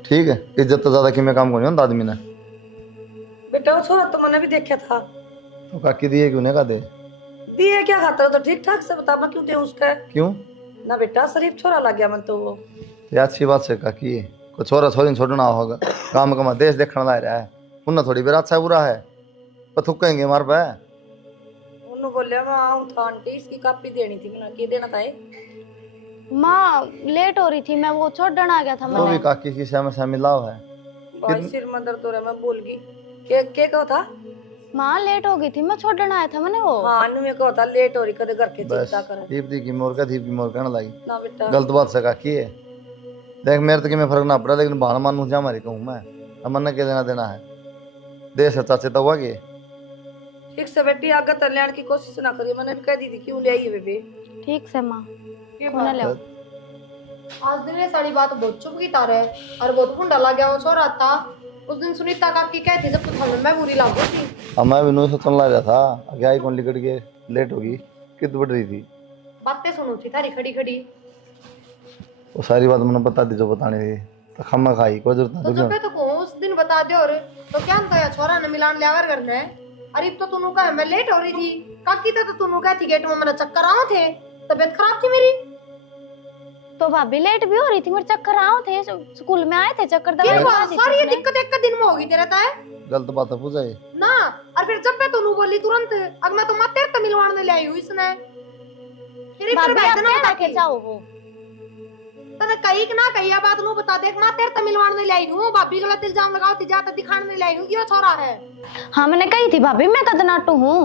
ठीक है इज्जत तो ज्यादा कि मैं काम को नहीं होता आदमी ने। बेटा वो छोरा तो मैंने भी देखा था। तो काकी दिए क्यों नहीं का दे? दिए क्या खाता हो तो ठीक ठाक से बता, मैं क्यों दे उसका? क्यों ना बेटा शरीफ छोरा लग गया मन तो वो। ये अच्छी बात से काकी है, कोई छोरा छोरी छोड़ना होगा, काम कमा देश देखने ला रहा है, उन्हें थोड़ी बेरा अच्छा बुरा है पर थुकेंगे मार पे। उन्होंने बोलिया मैं आऊँ था आंटी इसकी कापी देनी थी, मैंने की देना था। माँ लेट हो रही थी, मैं वो छोड़ने आ गया था तो भी मैंने। काकी की शामिल लाभ है। भाई सिर में दर्द हो रहा है, मैं भूल गई के कहो था। माँ लेट हो गई थी, मैं छोड़ने आया था मैंने वो। हाँ में कहो था लेट हो रही कदे घर के बस चिंता करे दीप की मोर का दीप की मोर कहने लगी। ना बेटा गलत बात से काकी है। देख मेरे तो कि मैं फर्क ना पड़ा, लेकिन बहाना मानू जा मारी कहूँ मैं, अब मन के देना देना है देश है चाचे तो हुआ कि ठीक से बेटी आगे तल्याण की कोशिश ना करिए, मैंने कह दी थी क्यों ले आई बेबी। ठीक से माँ होने ले। आज दिन ये सारी बात बहुत चुप की तारे और बहुत फुंडा लग गया वो छोरा था। उस दिन सुनीता काकी कहती जब तो थाने में बुरी लागू थी। अब मैं भी नहीं सोचने लग रहा था आगे आई कौन लिकट के लेट होगी कित बढ़ रही थी। बातें सुनो थी थारी खड़ी खड़ी, वो सारी बात मैंने बता दी जो बतानी थी, तो खम्मा खाई कोई जरूरत तो नहीं। जब तो को उस दिन बता दे और तो क्या तो या छोरा ने मिलान लियावर करना है। अरे तो तुनु का मैं लेट हो रही थी, काकी तो तुनु कहती गेट में मेरा चक्कर आए थे, तबीयत खराब थी मेरी। तो भाभी लेट भी हो रही थी, मेरे चक्कर आओ थे, स्कूल में आए थे चक्कर ये दवाई बात सारी ये दिक्कत एक दिन में होगी तेरे ताए गलत बात है पूजा ये। ना। और फिर जब मैं तू बोली तुरंत अब मैं तो मत तेरे तमिलवाड़ ले आई हूँ इसने तेरी भाभी तरफ आप ना क्या बता रखे के जाओ वो तने कही कि ना कही बात नु बता देख मैं तेरे तमिलवाड़ ले आई हूँ भाभी गलत इल्जाम लगाती जाता दिखाने ले आई हूँ ये छोरा है। हाँ मैंने कही थी भाभी मैं तदनाटू हूँ।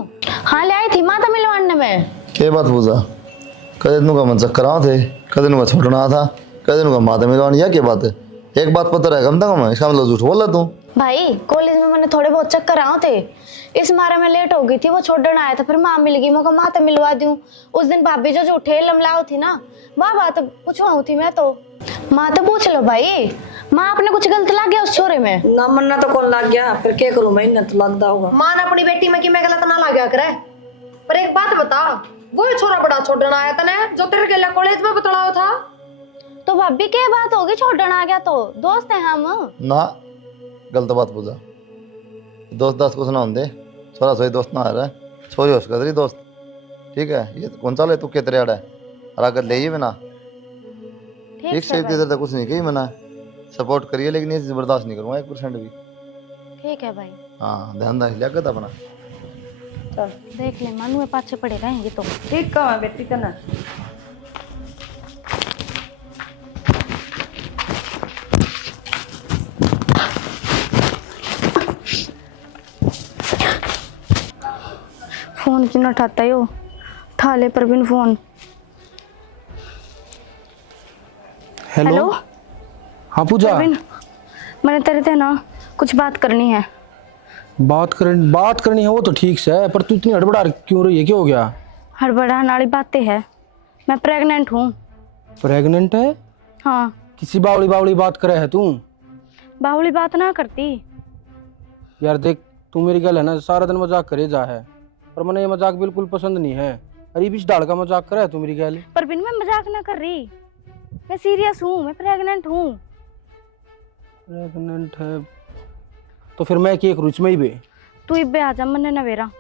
हाँ ले आई थी माता मिलवाने में। के बात पूजा कदे नु का मन चक्कर आ थे कदे नु का छोड़ना था कदे नु का माता मिलवानी या के बात है। एक बात पता रहे कम तक इसका मतलब झूठ बोला तू। भाई कॉलेज में मैंने थोड़े बहुत चक्कर आओ थे, इस मारे में लेट हो गई थी, वो छोड़ने आया था, फिर माँ मिल गई, मैं माता मिलवा दूं। उस दिन भाभी जो झूठे लमलाओ थी ना वह बात पूछवाऊ थी मैं तो। माँ तो पूछ लो भाई, माँ आपने कुछ गलत लग गया उस छोरे में? ना मन्ना तो कौन लग गया, फिर क्या करूं मैं, तो लगता होगा। मान अपनी बेटी में कि मैं गलत ना लग गया करे। पर एक बात बता वो छोरा बड़ा छोड़ना आया तने जो तेरे के कॉलेज में बतलाओ था तो भाभी क्या बात होगी, छोड़ना आ गया तो दोस्त है हम ना। गलत बात पूजा दोस्त दास कुछ ना होंगे छोरा सोई दोस्त ना आ रहा है छोरी होश कर दोस्त ठीक है। ये कौन सा ले तू कितने आड़ा है और अगर ले बिना ठीक से इधर तक कुछ नहीं कही मैंने सपोर्ट करिए लेकिन ये बर्दाश्त नहीं करूँगा 1% भी। ठीक है भाई। हाँ ध्यान रख लिया कर अपना। चल देख ले मानू में पाछे पड़े रहेंगे तो ठीक कहा बेटी का ना। फोन क्यों ना उठाता है वो, उठा ले प्रवीण फोन। हेलो हाँ पूजा। प्रवीण मैंने तेरे से ना कुछ बात करनी है। बात करनी है वो तो ठीक से है, पर तू इतनी हड़बड़ा क्यों रही है, क्या हो गया? हड़बड़ाने वाली बातें है, मैं प्रेग्नेंट हूँ। प्रेग्नेंट है? हाँ। किसी बावली बात करे है तू? बावली बात ना करती यार देख तू मेरी गल है ना सारा दिन मजाक करे जा है, पर मैंने ये मजाक बिल्कुल पसंद नहीं है। अरे बीच डाल का मजाक करे है तू मेरी गल। पर बिन मैं मजाक ना कर रही, मैं सीरियस हूँ, मैं प्रेग्नेंट हूँ। प्रेग्नेंट है तो फिर मैं क्या करूँ इसमें ही बे? तू इब्बे आ जा मन्ने नवेरा।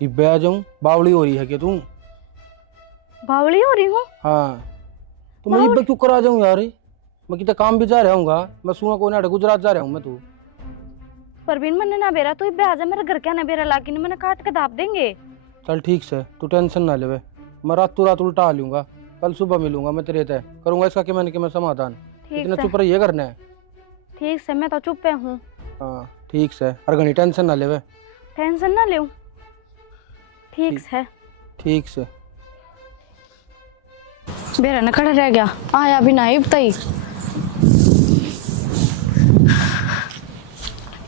इब्बे आ जाऊँ? बावली हो रही है क्या तू? बावली हो रही हूँ? हाँ तो मैं इब्बे क्यों करा जाऊँ यार, मैं कितना काम भी जा रहा हूँ, मैं सुना को नाटक गुजरात जा रहा हूँ मैं। तू परवीन मन्ने नवेरा तू इब्बे आ जा, मेरे घर क्या नवेरा लाके नहीं मैंने काट के दाप देंगे। चल ठीक से तू टेंशन ना ले, मैं रात उल्टा आ लूंगा, कल सुबह मिलूंगा मैं तेरे तय करूंगा इसका कि मैं समाधान। इतना चुप रहिए करना है। ठीक से मैं तो चुप हूँ। हाँ ठीक से और घनी टेंशन ना ले। टेंशन ना ले ठीक से। ठीक से बेरा न खड़ा रह गया, आया भी ना तई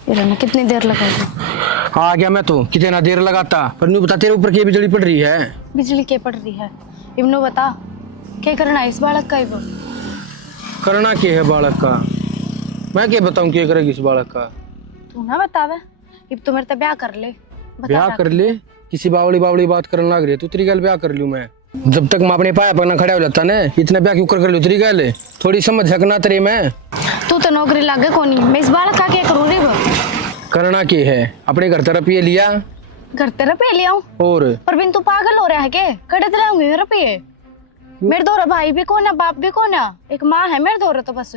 बेरा न कितनी देर लगाएगी। आ गया मैं तो कितना देर लगाता, पर नहीं बता तेरे ऊपर की बिजली पड़ रही है। बिजली के पड़ रही है इब्नो बता क्या करना है इस बालक का? इब करना क्या है बालक का, मैं क्या बताऊं क्या करेगी इस बालक का? तू ना बतावे, इब तो मेरे तो ब्याह कर ले। ब्याह कर ले? किसी बावली बात करने लग रही है तू, तेरी गल ब्याह कर लूं मैं? जब तक मैं अपने पाया पर ना खड़ा हो जाता ना इतना ब्याह क्यों कर लूं? तेरी गल थोड़ी समझ सकना तेरे में। तू तो नौकरी लागे कोनी, मैं इस बालक का क्या करूं रे? करना क्या है, अपने घर तरफ ये लिया घर तेरा पे ले आऊं? और पर बिन तू पागल हो रहा है के? कड़े दिलाऊंगी मेरे पे। मेरे दो भाई भी कौन है, बाप भी कौन है, एक माँ है मेरे दो तो बस।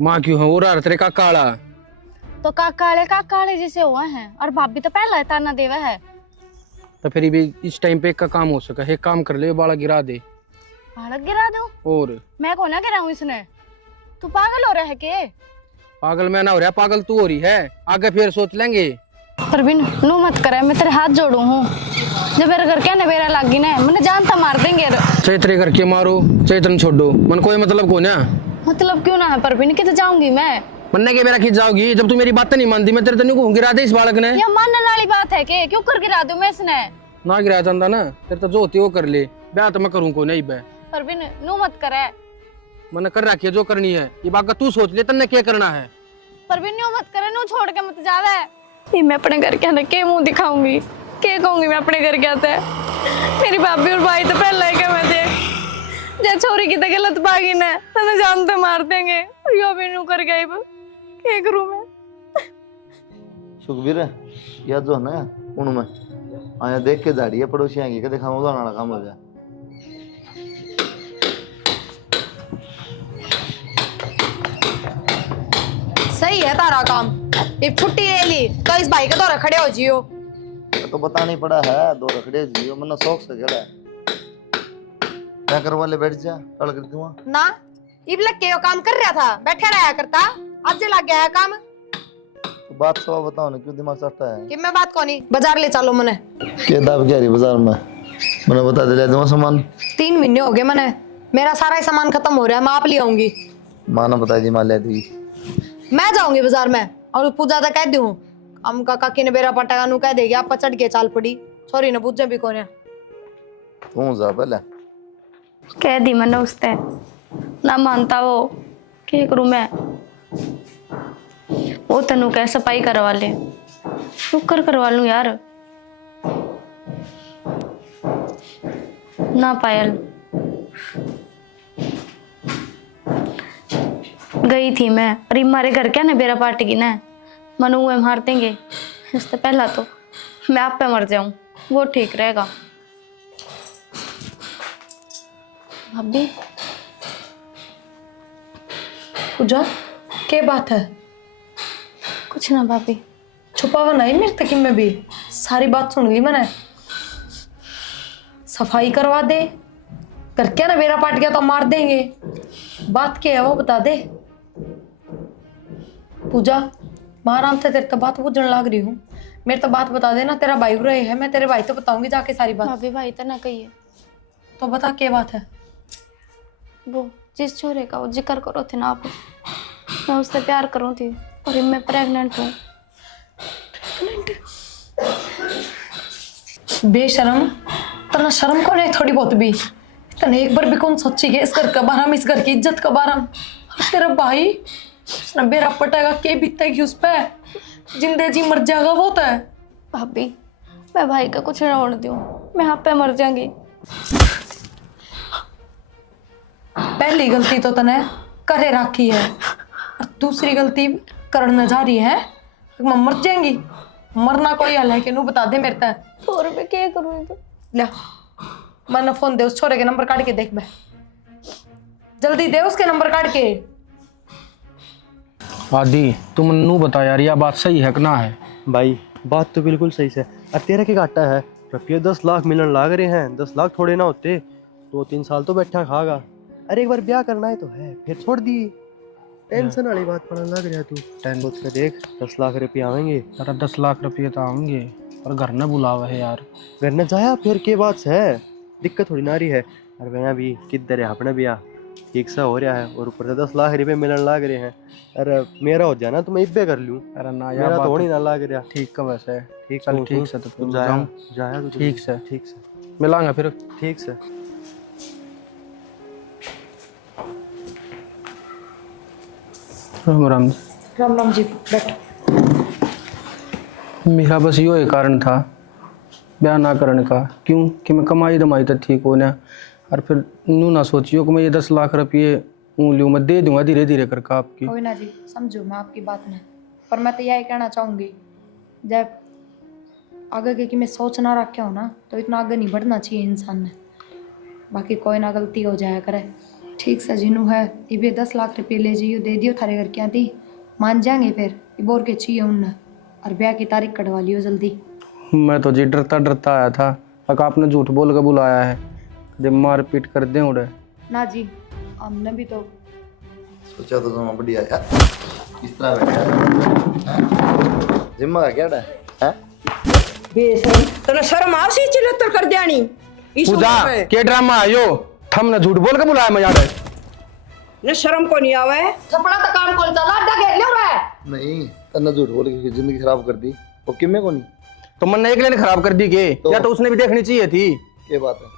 माँ क्यों है? वो रहा तेरे का काला तो काकाले जैसे हुआ है, और बाप भी तो पहला ताना देवा है। तो फिर भी इस टाइम पे एक का काम हो सका है, एक काम कर ले बाला गिरा दे। बालक गिरा दूं? और मैं कौन ना गिराऊं इसने? तू पागल हो रहा है के? पागल मैं ना हो रहा, पागल तू हो रही है, आगे फिर सोच लेंगे। परवीन नो मत करे, मैं तेरे हाथ जोड़ू हूँ, जब मेरे घर क्या नवेरा लागी ना मैंने जानता मार देंगे। चाहे तेरे घर के मारो चाहे तेन छोड़ो, मन कोई मतलब को ना। मतलब क्यों ना है परवीन, कितने जाऊंगी मैं? मन्ने के मेरा खींच जाओगी जब तू मेरी बातें नहीं मानती, मैं तेरे तनु को गिरा दे इस बालक ने। ये मानने वाली बात है के? क्यों कर गिरा दूं मैं इसने? ना गिराया जाता ना तेरे तो जो होती वो कर ले, ब्याह तो मैं करूँ को नहीं बे। परवीन नो मत करे, मैंने कर रखी है जो करनी है, ये बात का तू सोच ले तन्ने क्या करना है। परवीन नो मत करे, नो छोड़ के मत जावे। ये मैं अपने घर क्या ना के मुंह दिखाऊंगी, के कहूंगी मैं अपने घर क्या था? मेरी भाभी और भाई तो पहले ही क्या मैं थे, जब छोरी की तो गलत बागी ने तो जानते मार देंगे, यो भी नू कर गई क्या करूं मैं? सुखबीर याद जो है ना उनमें आया देख के दाड़ी है पड़ोसी आएंगे क्या देखा उदाहरण काम हो जाए। है तारा काम। ये छुट्टी ले ली तो इस भाई के दौरे खड़े हो जियो। तो बता नहीं पड़ा है, दो रखड़े जियो मैंने शौक से खेला है। मैं करवा ले, बैठ जा, कल कर दूंगा ना इब लग के वो काम कर रहा था, बैठे रहा करता, अब लग गया है काम। तो बात सब बताओ ना, क्यों दिमाग चढ़ता है? कि मैं बात कोनी, बाजार ले चलो मने। के दाब क्या रही बाजार में? मैंने बता दिला दूंगा सामान। 3 महीने हो गए मने, मेरा सारा ही सामान खत्म हो रहा है, मैं आप ले आऊंगी। माँ ने बता दी, माँ ले दी। मैं जाऊंगी बाजार में और पूजा तक कह दूं हम का काकी ने बेरा पटागा नु कह देगी आप चढ़ के चाल पड़ी। सॉरी ना पूजा भी कोने तू जा पहले। कह दी मैंने उसने, ना मानता वो, क्या करूं मैं? वो तनु कह सफाई करवा ले, शुक्र करवा लूं यार। ना पायल गई थी मैं, अरे हमारे घर क्या ना बेरा पार्टी की ना, मनु हुए मार देंगे। इससे पहला तो मैं आप पे मर जाऊं, वो ठीक रहेगा। भाभी पूजा क्या बात है? कुछ ना भाभी। छुपावा नहीं मेरे तक में भी, सारी बात सुन ली मैंने। सफाई करवा दे, कर क्या ना बेरा पाट गया तो मार देंगे। बात क्या है वो बता दे। पूजा मैं आराम से तेरे तो बात पूछने लग रही हूँ, मेरे तो बात बता देना। तेरा भाई रहे है, मैं तेरे भाई तो बताऊंगी जाके सारी बात। भाभी भाई तो ना कहिए। तो बता क्या बात है? वो जिस छोरे का वो जिक्र करो थे ना आप, मैं उससे प्यार करूँ थी और मैं प्रेग्नेंट हूँ। बेशरम, तना शर्म को नहीं थोड़ी बहुत भी? तने एक बार भी कौन सोची के इस घर का बारम, इस घर की इज्जत का बारम? तेरा भाई उसने बेरा पटेगा के बीतेगी उस पे, जिंदे जी मर जाएगा वो तो है। भाभी मैं भाई का कुछ ना होने दूँ, मैं आप पे मर जाऊंगी। पहली गलती तो तने करे राखी है और दूसरी गलती करने जा रही है, मैं मर जाएंगी। मरना कोई हल है कि नू बता दे मेरे तक। और मैं क्या करूँ? तो ले मैंने फोन दे, उस छोरे के नंबर काट के देख बे, जल्दी दे उसके नंबर काट के। आदि तुम नू बता यार, यह बात सही है कि ना है? भाई बात तो बिल्कुल सही है। अब तेरा क्या घाटा है? रुपये 10 लाख मिलन लाग रहे हैं, 10 लाख थोड़े ना होते। 2-3 साल तो बैठा खागा। अरे एक बार ब्याह करना है तो है, फिर छोड़ दी। टेंशन वाली बात पड़ने लग रहा है तू। सोच के देख, 10 लाख रुपये आवेंगे। अरे 10 लाख रुपये तो आएंगे और घर न बुलावा है यार। घर न जाया फिर के बात है, दिक्कत थोड़ी ना रही है। और भैया भी किधर है अपना ब्याह, ठीक सा हो रहा है और ऊपर से 10 लाख रुपये मिलन लाग रहे हैं। अरे मेरा हो जाए ना तो मैं इब्बे कर लूँ। अरे ना यार, मेरा तो होनी ना लाग रहा। ठीक का वैसे ठीक चल, ठीक से तो तू जाया जाया तू ठीक से ठीक से मिलांगा फिर। ठीक से। राम राम। राम राम जी, बैठ। मेरा बस यो ही कारण था ब्याह ना करने का, क्यों कि मैं कमाई दमाई तो ठीक हो ना, और फिर नू ना सोचियो कि मैं ये 10 लाख रुपये लूँ, मैं दे दूंगा धीरे धीरे करके आपकी। कोई ना जी, समझो मैं आपकी बात में, पर मैं तो यही कहना चाहूँगी, जब आगे की मैं सोच ना रखा हूँ ना तो इतना आगे नहीं बढ़ना चाहिए इंसान ने। बाकी कोई ना गलती हो जाया करे। ठीक से जिनू है ये 10 लाख रुपये ले जाइयो, दे दियो थारे घर क्या थी, मान जाएंगे फिर बोर के चाहिए उनने, और ब्याह की तारीख कटवा लियो जल्दी। मैं तो जी डरता डरता आया था, अगर आपने झूठ बोल कर बुलाया है, जब मार पीट कर दे उड़े। ना जी, हमने भी तो सोचा तो तुम बढ़िया यार, इस तरह बैठा जिम्मा का क्या है? बेशरम, तने शर्म आवसी चिल्लतर कर जानी। इस पूजा उम्र में के ड्रामा आयो, थमने झूठ बोल के बुलाया मैं यार। ने शर्म को नहीं आवे। थपड़ा तो काम कौन सा लाडा घेर लियो रे। नहीं, तन्ने झूठ बोल के जिंदगी खराब कर दी, वो किम्मे को नहीं। तो मन ने एक लेने खराब कर दी के या तो उसने भी देखनी चाहिए थी। ये बात है,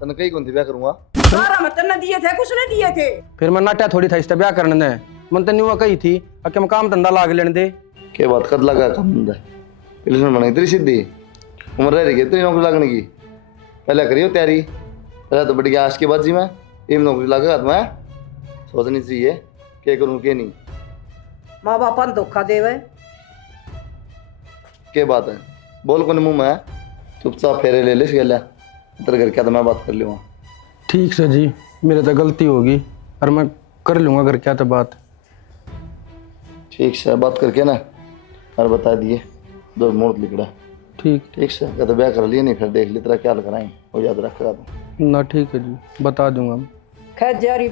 तन्ने कहीं कौन थी ब्याह करूंगा। सारा मत तने दिए थे, कुछ ने दिए थे। फिर मैं नाट्या थोड़ी था इससे ब्याह करने दे, मन तो न्यू कही थी कि मैं काम धंधा लाग लेने दे। के बात कर लगा काम धंधा, इल्यूशन बना इतनी सीधी उम्र रह रही है इतनी नौकरी लगने की। पहले करियो तैयारी, पहले तो बढ़िया आज के बाद जी मैं ये नौकरी लगेगा तो मैं सोचनी चाहिए क्या करूँ क्या नहीं। माँ बापा ने धोखा देवे। क्या बात है, बोल को मुंह में चुपचाप फेरे ले ले गया तेरे घर क्या तो मैं बात कर लूँगा। ठीक से जी, मेरे तो गलती होगी और मैं कर लूँगा घर क्या तो बात। ठीक से बात करके ना और बता दिए, दो मुहूर्त लिखड़ा। ठीक ठीक से क्या तो ब्याह कर लिए नहीं, फिर देख ली तेरा क्या कराएं, वो याद रखेगा तो। ना, ठीक है जी, बता दूंगा मैं। खैर जारी